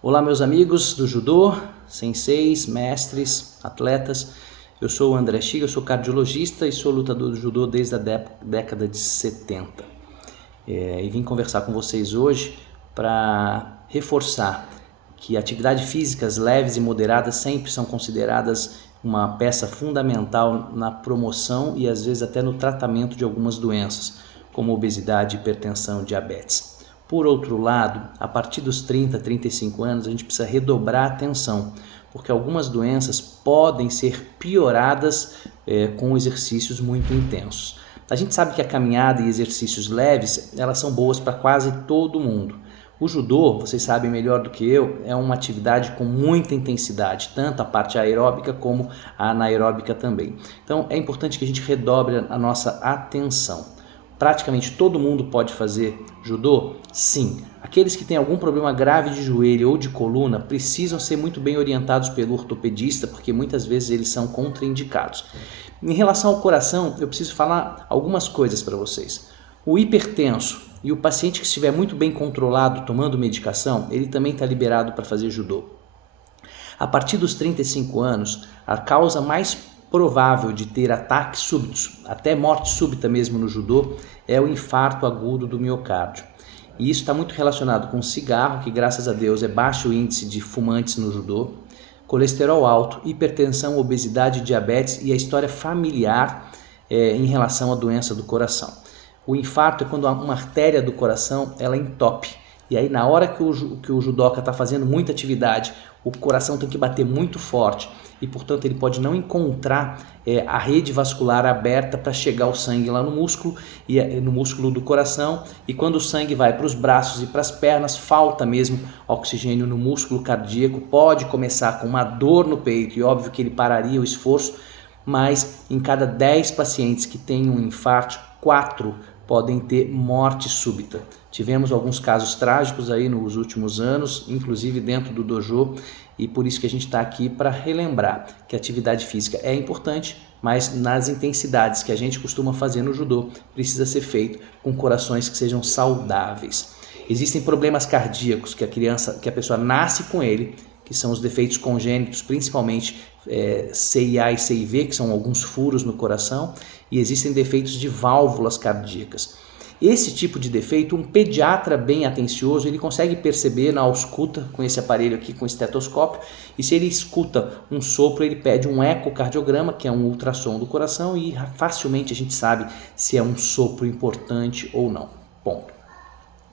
Olá, meus amigos do judô, senseis, mestres, atletas. Eu sou o André Shiga, eu sou cardiologista e sou lutador do judô desde a década de 70. E vim conversar com vocês hoje para reforçar que atividades físicas leves e moderadas sempre são consideradas uma peça fundamental na promoção e às vezes até no tratamento de algumas doenças, como obesidade, hipertensão e diabetes. Por outro lado, a partir dos 30, 35 anos, a gente precisa redobrar a atenção, porque algumas doenças podem ser pioradas com exercícios muito intensos. A gente sabe que a caminhada e exercícios leves, elas são boas para quase todo mundo. O judô, vocês sabem melhor do que eu, é uma atividade com muita intensidade, tanto a parte aeróbica como a anaeróbica também. Então é importante que a gente redobre a nossa atenção. Praticamente todo mundo pode fazer judô? Sim. Aqueles que têm algum problema grave de joelho ou de coluna precisam ser muito bem orientados pelo ortopedista, porque muitas vezes eles são contraindicados. Em relação ao coração, eu preciso falar algumas coisas para vocês. O hipertenso e o paciente que estiver muito bem controlado tomando medicação, ele também está liberado para fazer judô. A partir dos 35 anos, a causa mais provável de ter ataques súbitos, até morte súbita mesmo no judô, é o infarto agudo do miocárdio. E isso está muito relacionado com cigarro, que graças a Deus é baixo índice de fumantes no judô, colesterol alto, hipertensão, obesidade, diabetes e a história familiar em relação à doença do coração. O infarto é quando uma artéria do coração ela entope. E aí na hora que o judoca está fazendo muita atividade, o coração tem que bater muito forte e portanto ele pode não encontrar a rede vascular aberta para chegar o sangue lá no músculo e no músculo do coração, e quando o sangue vai para os braços e para as pernas, falta mesmo oxigênio no músculo cardíaco, pode começar com uma dor no peito e óbvio que ele pararia o esforço, mas em cada 10 pacientes que têm um infarto, 4 podem ter morte súbita. Tivemos alguns casos trágicos aí nos últimos anos, inclusive dentro do dojo, e por isso que a gente está aqui para relembrar que a atividade física é importante, mas nas intensidades que a gente costuma fazer no judô, precisa ser feito com corações que sejam saudáveis. Existem problemas cardíacos que a pessoa nasce com ele, que são os defeitos congênitos, principalmente CIA e CIV, que são alguns furos no coração, e existem defeitos de válvulas cardíacas. Esse tipo de defeito, um pediatra bem atencioso, ele consegue perceber na ausculta, com esse aparelho aqui, com estetoscópio, e se ele escuta um sopro, ele pede um ecocardiograma, que é um ultrassom do coração, e facilmente a gente sabe se é um sopro importante ou não. Ponto.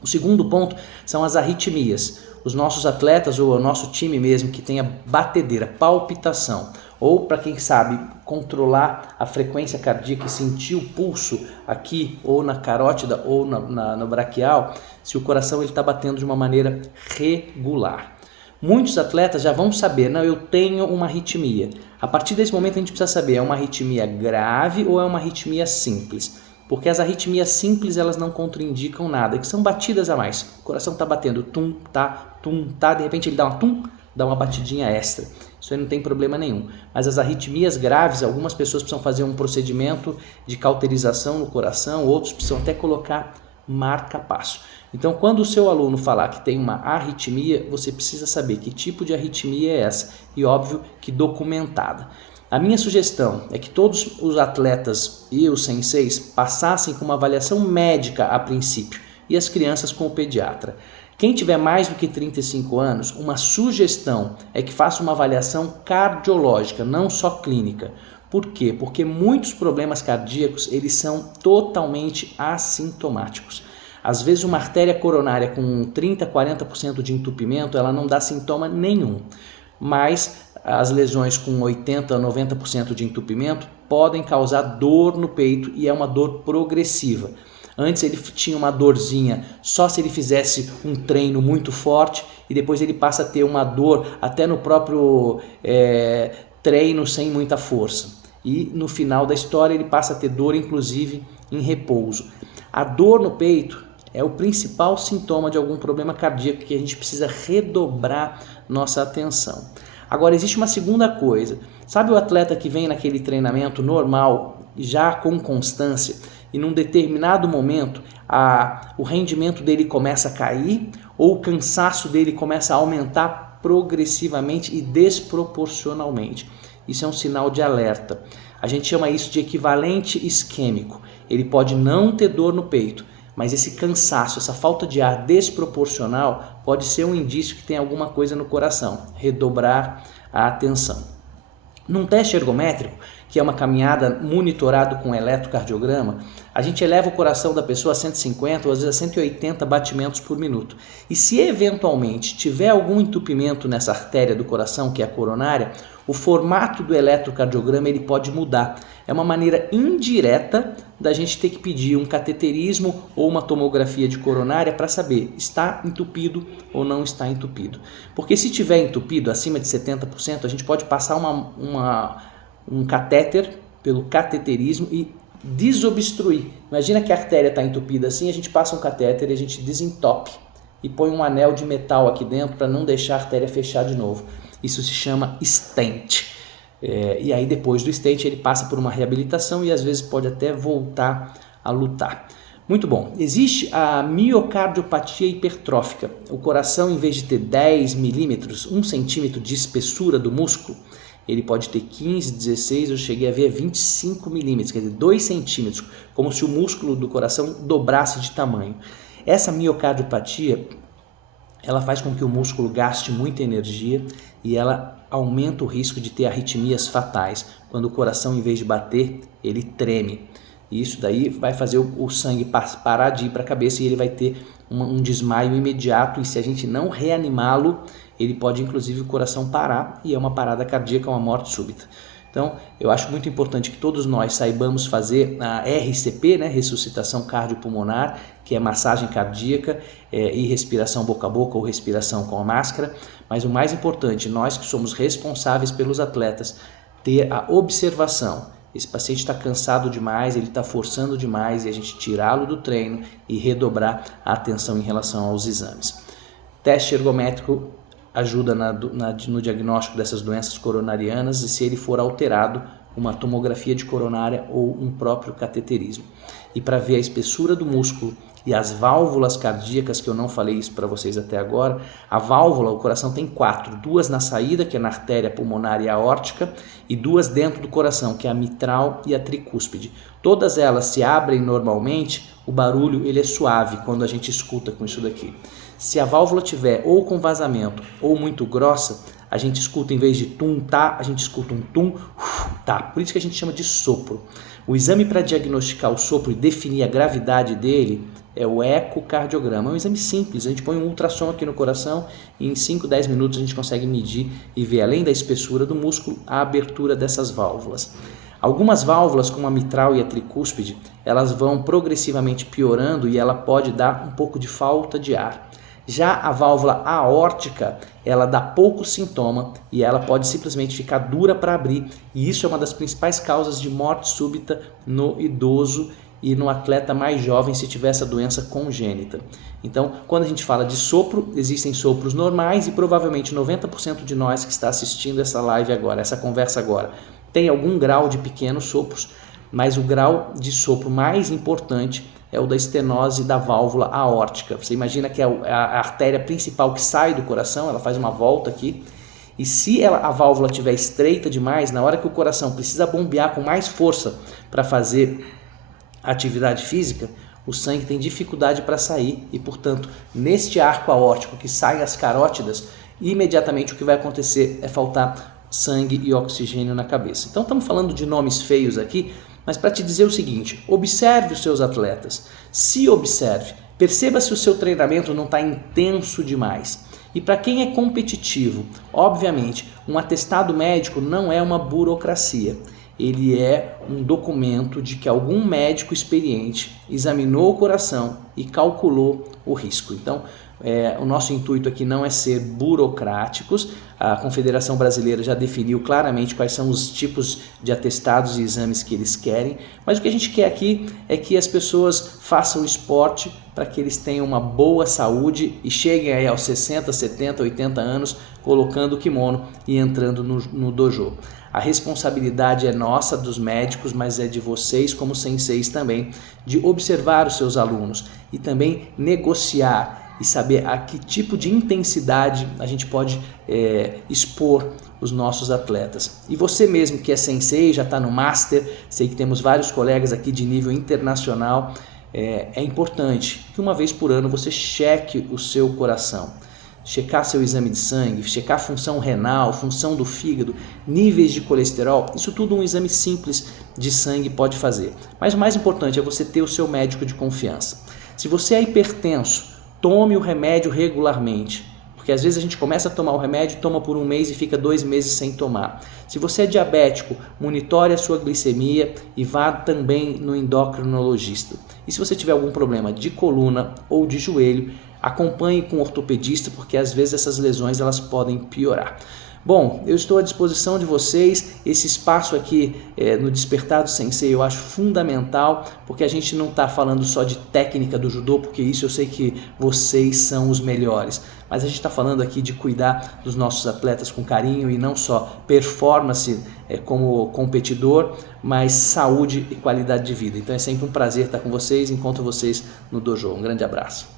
O segundo ponto são as arritmias. Os nossos atletas ou o nosso time mesmo que tem a batedeira, palpitação, ou para quem sabe controlar a frequência cardíaca e sentir o pulso aqui ou na carótida ou no braquial, se o coração está batendo de uma maneira regular. Muitos atletas já vão saber, não, eu tenho uma arritmia. A partir desse momento a gente precisa saber, é uma arritmia grave ou é uma arritmia simples? Porque as arritmias simples elas não contraindicam nada, que são batidas a mais. O coração está batendo tum, tá, de repente ele dá uma tum, dá uma batidinha extra. Isso aí não tem problema nenhum. Mas as arritmias graves, algumas pessoas precisam fazer um procedimento de cauterização no coração, outros precisam até colocar marca-passo. Então, quando o seu aluno falar que tem uma arritmia, você precisa saber que tipo de arritmia é essa e, óbvio, que documentada. A minha sugestão é que todos os atletas e os senseis passassem com uma avaliação médica a princípio e as crianças com o pediatra. Quem tiver mais do que 35 anos, uma sugestão é que faça uma avaliação cardiológica, não só clínica. Por quê? Porque muitos problemas cardíacos eles são totalmente assintomáticos. Às vezes uma artéria coronária com 30, 40% de entupimento, ela não dá sintoma nenhum, mas as lesões com 80 a 90% de entupimento podem causar dor no peito e é uma dor progressiva. Antes ele tinha uma dorzinha só se ele fizesse um treino muito forte e depois ele passa a ter uma dor até no próprio treino sem muita força. E no final da história ele passa a ter dor inclusive em repouso. A dor no peito é o principal sintoma de algum problema cardíaco que a gente precisa redobrar nossa atenção. Agora, existe uma segunda coisa. Sabe o atleta que vem naquele treinamento normal, já com constância, e num determinado momento o rendimento dele começa a cair ou o cansaço dele começa a aumentar progressivamente e desproporcionalmente? Isso é um sinal de alerta. A gente chama isso de equivalente isquêmico. Ele pode não ter dor no peito, mas esse cansaço, essa falta de ar desproporcional pode ser um indício que tem alguma coisa no coração. Redobrar a atenção. Num teste ergométrico, que é uma caminhada monitorado com eletrocardiograma, a gente eleva o coração da pessoa a 150 ou às vezes a 180 batimentos por minuto. E se eventualmente tiver algum entupimento nessa artéria do coração, que é a coronária, o formato do eletrocardiograma ele pode mudar. É uma maneira indireta da gente ter que pedir um cateterismo ou uma tomografia de coronária para saber está entupido ou não está entupido. Porque se tiver entupido acima de 70%, a gente pode passar um catéter pelo cateterismo e desobstruir. Imagina que a artéria está entupida assim, a gente passa um catéter e a gente desentope e põe um anel de metal aqui dentro para não deixar a artéria fechar de novo. Isso se chama stent. E aí depois do stent ele passa por uma reabilitação e às vezes pode até voltar a lutar. Muito bom. Existe a miocardiopatia hipertrófica. O coração, em vez de ter 10 milímetros, 1 centímetro de espessura do músculo, ele pode ter 15, 16, eu cheguei a ver 25 milímetros, quer dizer, 2 centímetros, como se o músculo do coração dobrasse de tamanho. Essa miocardiopatia, ela faz com que o músculo gaste muita energia e ela aumenta o risco de ter arritmias fatais. Quando o coração, em vez de bater, ele treme. E isso daí vai fazer o sangue parar de ir para a cabeça e ele vai ter um desmaio imediato. E se a gente não reanimá-lo, ele pode inclusive o coração parar e é uma parada cardíaca, uma morte súbita. Então, eu acho muito importante que todos nós saibamos fazer a RCP, né, ressuscitação cardiopulmonar, que é massagem cardíaca e respiração boca a boca ou respiração com a máscara. Mas o mais importante, nós que somos responsáveis pelos atletas, ter a observação. Esse paciente está cansado demais, ele está forçando demais e a gente tirá-lo do treino e redobrar a atenção em relação aos exames. Teste ergométrico ajuda no diagnóstico dessas doenças coronarianas e se ele for alterado, uma tomografia de coronária ou um próprio cateterismo. E para ver a espessura do músculo e as válvulas cardíacas, que eu não falei isso para vocês até agora, a válvula, o coração tem 4, 2 na saída, que é na artéria pulmonar e aórtica, e 2 dentro do coração, que é a mitral e a tricúspide. Todas elas se abrem normalmente, o barulho ele é suave quando a gente escuta com isso daqui. Se a válvula tiver ou com vazamento ou muito grossa, a gente escuta, em vez de tum, tá, a gente escuta um tum, tá. Por isso que a gente chama de sopro. O exame para diagnosticar o sopro e definir a gravidade dele é o ecocardiograma. É um exame simples, a gente põe um ultrassom aqui no coração e em 5, 10 minutos a gente consegue medir e ver, além da espessura do músculo, a abertura dessas válvulas. Algumas válvulas, como a mitral e a tricúspide, elas vão progressivamente piorando e ela pode dar um pouco de falta de ar. Já a válvula aórtica, ela dá pouco sintoma e ela pode simplesmente ficar dura para abrir. E isso é uma das principais causas de morte súbita no idoso e no atleta mais jovem se tiver essa doença congênita. Então, quando a gente fala de sopro, existem sopros normais e provavelmente 90% de nós que está assistindo essa live agora, essa conversa agora, tem algum grau de pequenos sopros, mas o grau de sopro mais importante é o da estenose da válvula aórtica. Você imagina que a artéria principal que sai do coração, ela faz uma volta aqui, e se a válvula estiver estreita demais, na hora que o coração precisa bombear com mais força para fazer atividade física, o sangue tem dificuldade para sair e, portanto, neste arco aórtico que saem as carótidas, imediatamente o que vai acontecer é faltar sangue e oxigênio na cabeça. Então estamos falando de nomes feios aqui, mas para te dizer o seguinte, observe os seus atletas, se observe, perceba se o seu treinamento não está intenso demais. E para quem é competitivo, obviamente, um atestado médico não é uma burocracia. ele é um documento de que algum médico experiente examinou o coração e calculou o risco. Então, o nosso intuito aqui não é ser burocráticos. A Confederação Brasileira já definiu claramente quais são os tipos de atestados e exames que eles querem, mas o que a gente quer aqui é que as pessoas façam esporte para que eles tenham uma boa saúde e cheguem aí aos 60, 70, 80 anos colocando o kimono e entrando no dojo. A responsabilidade é nossa, dos médicos, mas é de vocês como senseis também, de observar os seus alunos e também negociar e saber a que tipo de intensidade a gente pode expor os nossos atletas. E você mesmo que é sensei, já está no Master, sei que temos vários colegas aqui de nível internacional, é importante que uma vez por ano você cheque o seu coração, checar seu exame de sangue, checar função renal, função do fígado, níveis de colesterol, isso tudo um exame simples de sangue pode fazer. Mas o mais importante é você ter o seu médico de confiança. Se você é hipertenso, tome o remédio regularmente, porque às vezes a gente começa a tomar o remédio, toma por 1 mês e fica 2 meses sem tomar. Se você é diabético, monitore a sua glicemia e vá também no endocrinologista. E se você tiver algum problema de coluna ou de joelho, acompanhe com o ortopedista, porque às vezes essas lesões elas podem piorar. Bom, eu estou à disposição de vocês. Esse espaço aqui no Despertar do Sensei eu acho fundamental, porque a gente não está falando só de técnica do judô, porque isso eu sei que vocês são os melhores, mas a gente está falando aqui de cuidar dos nossos atletas com carinho e não só performance como competidor, mas saúde e qualidade de vida. Então é sempre um prazer estar com vocês, encontro vocês no dojo. Um grande abraço.